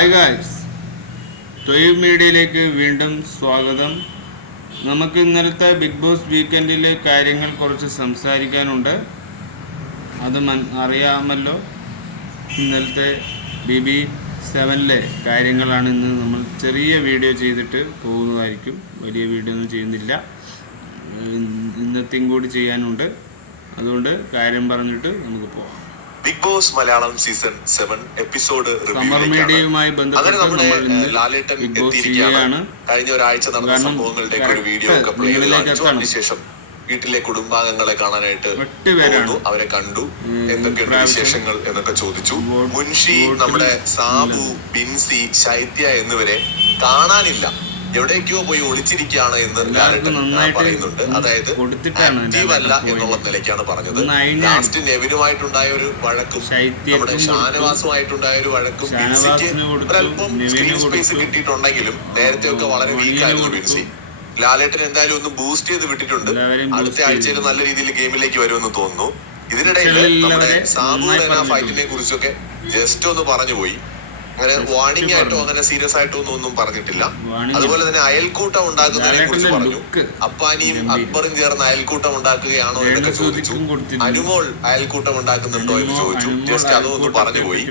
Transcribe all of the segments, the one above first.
Hi guys, Thoyib മീഡിയയിലേക്ക് വീണ്ടും സ്വാഗതം. നമുക്ക് ഇന്നലത്തെ ബിഗ് ബോസ് വീക്കെൻഡിലെ കാര്യങ്ങൾ കുറച്ച് സംസാരിക്കാനുണ്ട്. അത് അറിയാമല്ലോ, ഇന്നലത്തെ BB7 കാര്യങ്ങളാണ് ഇന്ന് നമ്മൾ ചെറിയ വീഡിയോ ചെയ്തിട്ട് പോകുന്നതായിരിക്കും. വലിയ വീഡിയോ ഒന്നും ചെയ്യുന്നില്ല, ഇന്നത്തെയും കൂടി ചെയ്യാനുണ്ട്. അതുകൊണ്ട് കാര്യം പറഞ്ഞിട്ട് നമുക്ക് പോകാം. Big Boss Malayalam season 7 episode summer മീഡിയയുമായി ബന്ധപ്പെട്ട് ലാലേട്ടൻ എത്തിയിരിക്കുകയാണ്. കഴിഞ്ഞ ഒരാഴ്ച നടന്ന സംഭവങ്ങളുടെ ഒരു വീഡിയോ ഒക്കെ പ്ലേ ചെയ്തതിനു ശേഷം വീട്ടിലെ കുടുംബാംഗങ്ങളെ കാണാനായിട്ട് പോകുന്നു. അവരെ കണ്ടു, എന്തൊക്കെയുണ്ട് വിശേഷങ്ങൾ എന്നൊക്കെ ചോദിച്ചു. മുൻഷി, നമ്മുടെ സാബു, ബിൻസി, ശൈത്യ എന്നിവരെ കാണാനില്ല, എവിടേക്കോ പോയി ഒളിച്ചിരിക്കുകയാണ് എന്ന് ലാലേട്ടൻ പറയുന്നുണ്ട്. അതായത് ആക്റ്റീവ് അല്ല എന്നുള്ള നിലയ്ക്കാണ് പറഞ്ഞത്. ലാസ്റ്റ് നെവിനുമായിട്ടുണ്ടായ ഒരു വഴക്കും നമ്മുടെ ഷാനവാസുമായിട്ടുണ്ടായ ഒരു വഴക്കും ബിൻസിക്ക് ഒരല്പം സ്ക്രീൻ സ്പേസ് കിട്ടിയിട്ടുണ്ടെങ്കിലും നേരത്തെ ഒക്കെ വളരെ വീക്കായിരുന്നു ബിൻസി. ലാലേട്ടൻ എന്തായാലും ഒന്ന് ബൂസ്റ്റ് ചെയ്ത് വിട്ടിട്ടുണ്ട്. അടുത്ത ആഴ്ചയിൽ നല്ല രീതിയിൽ ഗെയിമിലേക്ക് വരുമെന്ന് തോന്നുന്നു. ഇതിനിടയിൽ നമ്മുടെ സാബു റെന ഫൈറ്റിനെ കുറിച്ചൊക്കെ ജസ്റ്റ് ഒന്ന് പറഞ്ഞു പോയി. അങ്ങനെ വാർണിംഗ് ആയിട്ടോ അങ്ങനെ സീരിയസ് ആയിട്ടോ ഒന്നും പറഞ്ഞിട്ടില്ല. അതുപോലെ തന്നെ അയൽക്കൂട്ടം ഉണ്ടാക്കുന്നതിനെ കുറിച്ച് പറഞ്ഞു. അപ്പാനിയും അക്ബറും ചേർന്ന് അയൽക്കൂട്ടം ഉണ്ടാക്കുകയാണോ എന്നൊക്കെ ചോദിച്ചു. അനുമോൾ അയൽക്കൂട്ടം ഉണ്ടാക്കുന്നുണ്ടോ എന്ന് ചോദിച്ചു. ജസ്റ്റ് അതൊന്നും പറഞ്ഞു പോയി.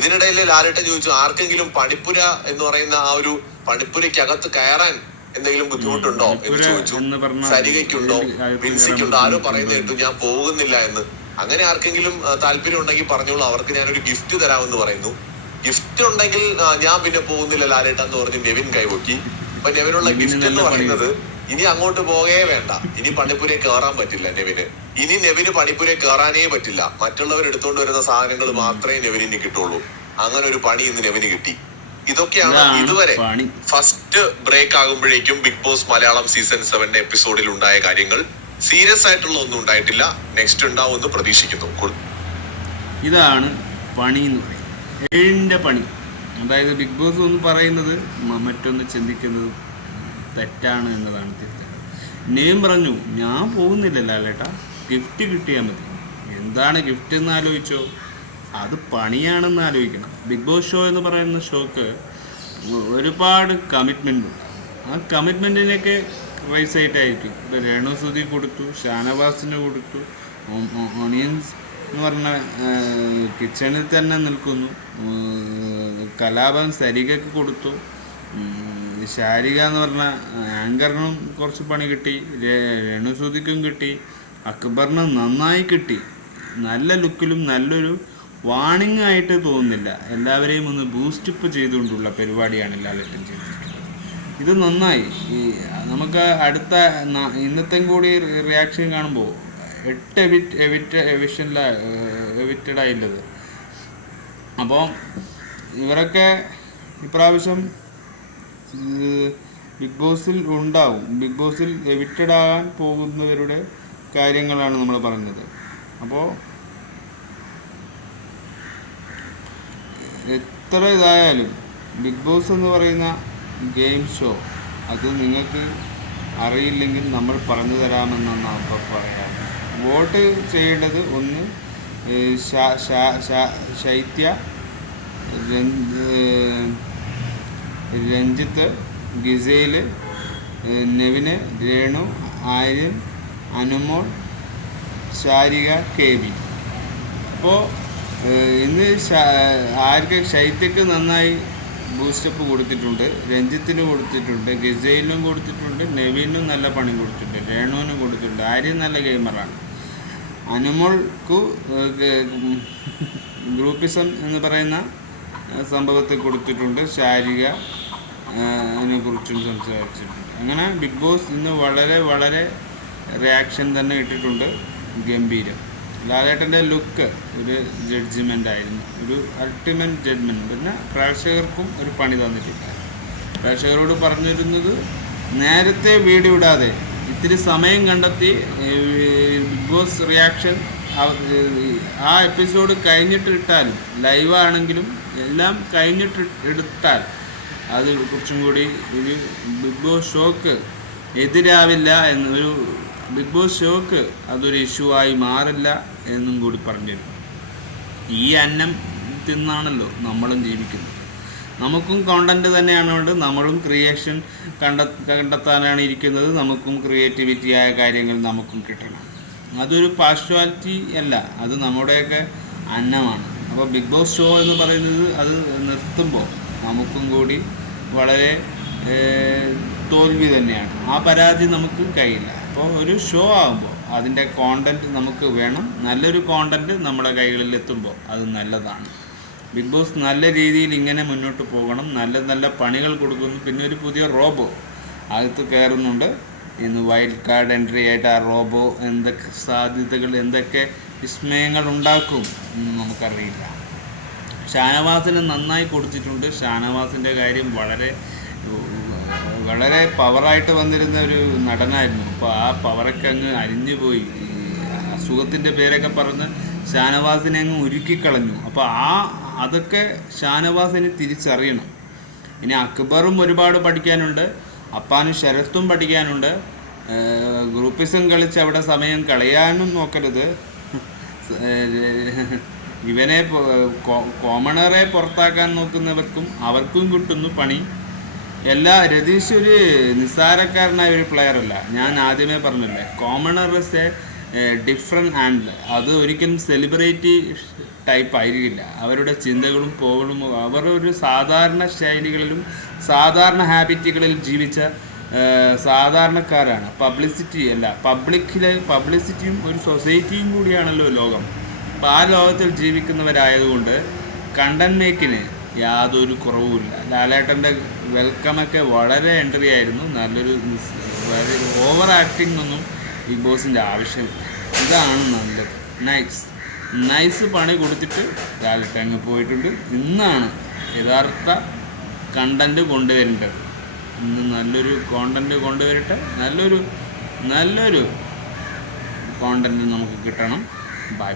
ഇതിനിടയിൽ ലാലേട്ടൻ ചോദിച്ചു, ആർക്കെങ്കിലും പണിപ്പുര എന്ന് പറയുന്ന ആ ഒരു പണിപ്പുരയ്ക്കകത്ത് കയറാൻ എന്തെങ്കിലും ബുദ്ധിമുട്ടുണ്ടോ എന്ന് ചോദിച്ചു. സരികയ്ക്കുണ്ടോ, ബിൻസിക്കുണ്ടോ, ആരോ പറയുന്ന കേട്ടു ഞാൻ പോകുന്നില്ല എന്ന്. അങ്ങനെ ആർക്കെങ്കിലും താല്പര്യം ഉണ്ടെങ്കിൽ പറഞ്ഞോളൂ, അവർക്ക് ഞാനൊരു ഗിഫ്റ്റ് തരാമെന്ന് പറയുന്നു. ഗിഫ്റ്റ് ഉണ്ടെങ്കിൽ ഞാൻ പിന്നെ പോകുന്നില്ല ലാലേട്ട എന്ന് പറഞ്ഞ് നെവിൻ കൈവക്കി. അപ്പൊ നെവിനുള്ള ഗിഫ്റ്റ് എന്ന് പറയുന്നത് ഇനി അങ്ങോട്ട് പോകേ വേണ്ട, ഇനി പണിപ്പുരയെ കയറാൻ പറ്റില്ല നെവിന്. ഇനി നെവിന് പണിപ്പുരയെ കയറാനേ പറ്റില്ല, മറ്റുള്ളവർ എടുത്തോണ്ട് വരുന്ന സാധനങ്ങൾ മാത്രമേ നെവിന് കിട്ടുള്ളൂ. അങ്ങനെ ഒരു പണി ഇന്ന് നെവിന് കിട്ടി. ഇതൊക്കെയാണ് ഇതുവരെ ഫസ്റ്റ് ബ്രേക്ക് ആകുമ്പോഴേക്കും ബിഗ് ബോസ് മലയാളം സീസൺ 7 എപ്പിസോഡിൽ ഉണ്ടായ കാര്യങ്ങൾ. സീരിയസ് ആയിട്ടുള്ള ഒന്നും ഉണ്ടായിട്ടില്ല. നെക്സ്റ്റ് ഉണ്ടാവുമെന്ന് പ്രതീക്ഷിക്കുന്നു. ഇതാണ് പണി എന്ന് പറയുന്നത്, ഏഴിൻ്റെ പണി. അതായത് ബിഗ് ബോസ് ഒന്ന് പറയുന്നത് മറ്റൊന്ന് ചിന്തിക്കുന്നത് തെറ്റാണ് എന്നതാണ് തിരുത്തേണ്ടത്. നെയ്യും പറഞ്ഞു ഞാൻ പോകുന്നില്ല ലാലേട്ടാ, ഗിഫ്റ്റ് കിട്ടിയാൽ മതി. എന്താണ് ഗിഫ്റ്റ് എന്ന് ആലോചിച്ചോ, അത് പണിയാണെന്ന് ആലോചിക്കണം. ബിഗ് ബോസ് ഷോ എന്ന് പറയുന്ന ഷോക്ക് ഒരുപാട് കമ്മിറ്റ്മെൻ്റ് ഉണ്ട്. ആ കമ്മിറ്റ്മെൻറ്റിനൊക്കെ റൈസ് ആയിട്ടായിരിക്കും. ഇപ്പോൾ രേണുസുതി കൊടുത്തു, ഷാനവാസിന് കൊടുത്തു, ഓണിയൻസ് എന്ന് പറഞ്ഞ കിച്ചണിൽ തന്നെ നിൽക്കുന്നു. കലാപം സരികയ്ക്ക് കൊടുത്തു. ശാരിക എന്ന് പറഞ്ഞ ആങ്കറിനും കുറച്ച് പണി കിട്ടി. രേണുസുതിക്കും കിട്ടി. അക്ബറിന് നന്നായി കിട്ടി. നല്ല ലുക്കിലും നല്ലൊരു വാണിംഗ് ആയിട്ട് തോന്നുന്നില്ല. എല്ലാവരെയും ഒന്ന് ബൂസ്റ്റപ്പ് ചെയ്തുകൊണ്ടുള്ള പരിപാടിയാണ് ലാലേട്ടൻ ചെയ്തിരിക്കുന്നത്. ഇത് നന്നായി. നമുക്ക് അടുത്ത ഇന്നത്തെ കൂടി റിയാക്ഷൻ കാണുമ്പോൾ 8 എവിറ്റഡായില്ലത്. അപ്പോൾ ഇവരൊക്കെ ഇപ്രാവശ്യം ബിഗ് ബോസിൽ ഉണ്ടാവും. ബിഗ് ബോസിൽ എവിറ്റഡ് ആകാൻ പോകുന്നവരുടെ കാര്യങ്ങളാണ് നമ്മൾ പറഞ്ഞത്. അപ്പോൾ എത്ര ഇതായാലും ബിഗ് ബോസ് എന്ന് പറയുന്ന ഗെയിം ഷോ അത് നിങ്ങൾക്ക് അറിയില്ലെങ്കിൽ നമ്മൾ പറഞ്ഞു തരാമെന്നാണ് അപ്പോൾ പറയാം. വോട്ട് ചെയ്യേണ്ടത് ഒന്ന് ശൈത്യ, രഞ്ജിത്ത്, ഗിസേൽ, നെവിന്, രേണു, ആര്യൻ, അനുമോൾ, ശാരിക, KB. അപ്പോൾ ഇന്ന് ആർക്ക് ശൈത്യക്ക് നന്നായി ബൂസ്റ്റപ്പ് കൊടുത്തിട്ടുണ്ട്, രഞ്ജിത്തിന് കൊടുത്തിട്ടുണ്ട്, ഗിസേലിനും കൊടുത്തിട്ടുണ്ട്, നെവിനും നല്ല പണി കൊടുത്തിട്ടുണ്ട്, രേണുവിനും കൊടുത്തിട്ടുണ്ട്. ആര്യൻ നല്ല ഗെയിമറാണ്. അനുമോൾക്ക് ഗ്രൂപ്പിസം എന്ന് പറയുന്ന സംഭവത്തെ കൊടുത്തിട്ടുണ്ട്. ശാരിക അതിനെക്കുറിച്ചും സംസാരിച്ചിട്ടുണ്ട്. അങ്ങനെ ബിഗ് ബോസ് ഇന്ന് വളരെ വളരെ റിയാക്ഷൻ തന്നെ ഇട്ടിട്ടുണ്ട്. ഗംഭീരം. ലാലേട്ടൻ്റെ ലുക്ക് ഒരു ജഡ്ജ്മെൻ്റ് ആയിരുന്നു, ഒരു അൾട്ടിമേറ്റ് ജഡ്ജ്മെൻറ്റ്. പിന്നെ പ്രേക്ഷകർക്കും ഒരു പണി തന്നിട്ടില്ല. പ്രേക്ഷകരോട് പറഞ്ഞിരുന്നത് നേരത്തെ വീഡിയോ ഇടാതെ ഇത്തിരി സമയം കണ്ടെത്തി ബിഗ് ബോസ് റിയാക്ഷൻ ആ എപ്പിസോഡ് കഴിഞ്ഞിട്ട് ഇട്ടാലും ലൈവാണെങ്കിലും എല്ലാം കഴിഞ്ഞിട്ട് എടുത്താൽ അത് കുറച്ചും കൂടി ഒരു ബിഗ് ബോസ് ഷോക്ക് എതിരാവില്ല എന്നൊരു ബിഗ് ബോസ് ഷോക്ക് അതൊരു ഇഷ്യൂ ആയി മാറില്ല എന്നും കൂടി പറഞ്ഞിരുന്നു. ഈ അന്നം തിന്നാണല്ലോ നമ്മളും ജീവിക്കുന്നത്. നമുക്കും കോണ്ടന്റ് തന്നെയാണുകൊണ്ട് നമ്മളും ക്രിയേഷൻ കണ്ടെത്താനാണ് ഇരിക്കുന്നത്. നമുക്കും ക്രിയേറ്റിവിറ്റി ആയ കാര്യങ്ങൾ നമുക്കും കിട്ടണം. അതൊരു പാർഷ്വാലിറ്റി അല്ല, അത് നമ്മുടെയൊക്കെ അന്നമാണ്. അപ്പോൾ ബിഗ് ബോസ് ഷോ എന്ന് പറയുന്നത് അത് നിർത്തുമ്പോൾ നമുക്കും കൂടി വളരെ തോൽവി തന്നെയാണ്. ആ പരാതി നമുക്ക് കഴിയില്ല. അപ്പോൾ ഒരു ഷോ ആകുമ്പോൾ അതിൻ്റെ കോണ്ടൻറ്റ് നമുക്ക് വേണം. നല്ലൊരു കോണ്ടൻറ്റ് നമ്മുടെ കൈകളിൽ എത്തുമ്പോൾ അത് നല്ലതാണ്. ബിഗ് ബോസ് നല്ല രീതിയിൽ ഇങ്ങനെ മുന്നോട്ട് പോകണം. നല്ല നല്ല പണികൾ കൊടുക്കുന്നു. പിന്നെ ഒരു പുതിയ റോബോ അകത്ത് കയറുന്നുണ്ട്. ഇന്ന് വൈൽഡ് കാർഡ് എൻട്രി ആയിട്ട് ആ റോബോ എന്തൊക്കെ സാധ്യതകൾ, എന്തൊക്കെ വിസ്മയങ്ങൾ ഉണ്ടാക്കും എന്ന് നമുക്കറിയില്ല. ഷാനവാസിന് നന്നായി കൊടുത്തിട്ടുണ്ട്. ഷാനവാസിൻ്റെ കാര്യം വളരെ പവറായിട്ട് വന്നിരുന്ന ഒരു നടനായിരുന്നു. അപ്പോൾ ആ പവറൊക്കെ അങ്ങ് അരിഞ്ഞു പോയി. അസുഖത്തിൻ്റെ പേരൊക്കെ പറഞ്ഞ് ഷാനവാസിനെ അങ്ങ് ഉരുക്കിക്കളഞ്ഞു. അപ്പോൾ അതൊക്കെ ഷാനവാസിന് തിരിച്ചറിയണം. ഇനി അക്ബറും ഒരുപാട് പഠിക്കാനുണ്ട്. അപ്പാനും ശരത്തും പഠിക്കാനുണ്ട്. ഗ്രൂപ്പിസം കളിച്ച് അവിടെ സമയം കളയാനും നോക്കരുത്. ഇവനെ കോമണറെ പുറത്താക്കാൻ നോക്കുന്നവർക്കും അവർക്കും കിട്ടുന്നു പണി. രതീഷ് ഒരു നിസ്സാരക്കാരനായ ഒരു പ്ലെയറല്ല. ഞാൻ ആദ്യമേ പറഞ്ഞില്ലേ, commoner is A different and അത് ഒരിക്കലും സെലിബ്രിറ്റി ടൈപ്പ് ആയിരിക്കില്ല. അവരുടെ ചിന്തകളും പോകളും അവർ ഒരു സാധാരണ ശൈലികളിലും സാധാരണ ഹാബിറ്റുകളിലും ജീവിച്ച സാധാരണക്കാരാണ്. പബ്ലിസിറ്റി അല്ല, പബ്ലിസിറ്റിയും ഒരു സൊസൈറ്റിയും കൂടിയാണല്ലോ ലോകം. അപ്പോൾ ആ ലോകത്തിൽ ജീവിക്കുന്നവരായതുകൊണ്ട് കണ്ടന്റ് മേക്കിന് യാതൊരു കുറവുമില്ല. ലാലേട്ടൻ്റെ വെൽക്കമൊക്കെ വളരെ എൻട്രി ആയിരുന്നു. നല്ലൊരു ഓവർ ആക്ടിങ് ഒന്നും ബിഗ് ബോസിൻ്റെ ആവശ്യമില്ല. ഇതാണ് നല്ലത്. നൈസ് പണി കൊടുത്തിട്ട് ലാലേട്ടൻ അങ്ങ് പോയിട്ടുണ്ട്. ഇന്നാണ് യഥാർത്ഥ കണ്ടന്റ് കൊണ്ടുവരേണ്ടത്. ഇന്ന് നല്ലൊരു കോണ്ടന്റ് കൊണ്ടുവരട്ടെ. നല്ലൊരു കോണ്ടന്റ് നമുക്ക് കിട്ടണം. ബൈ.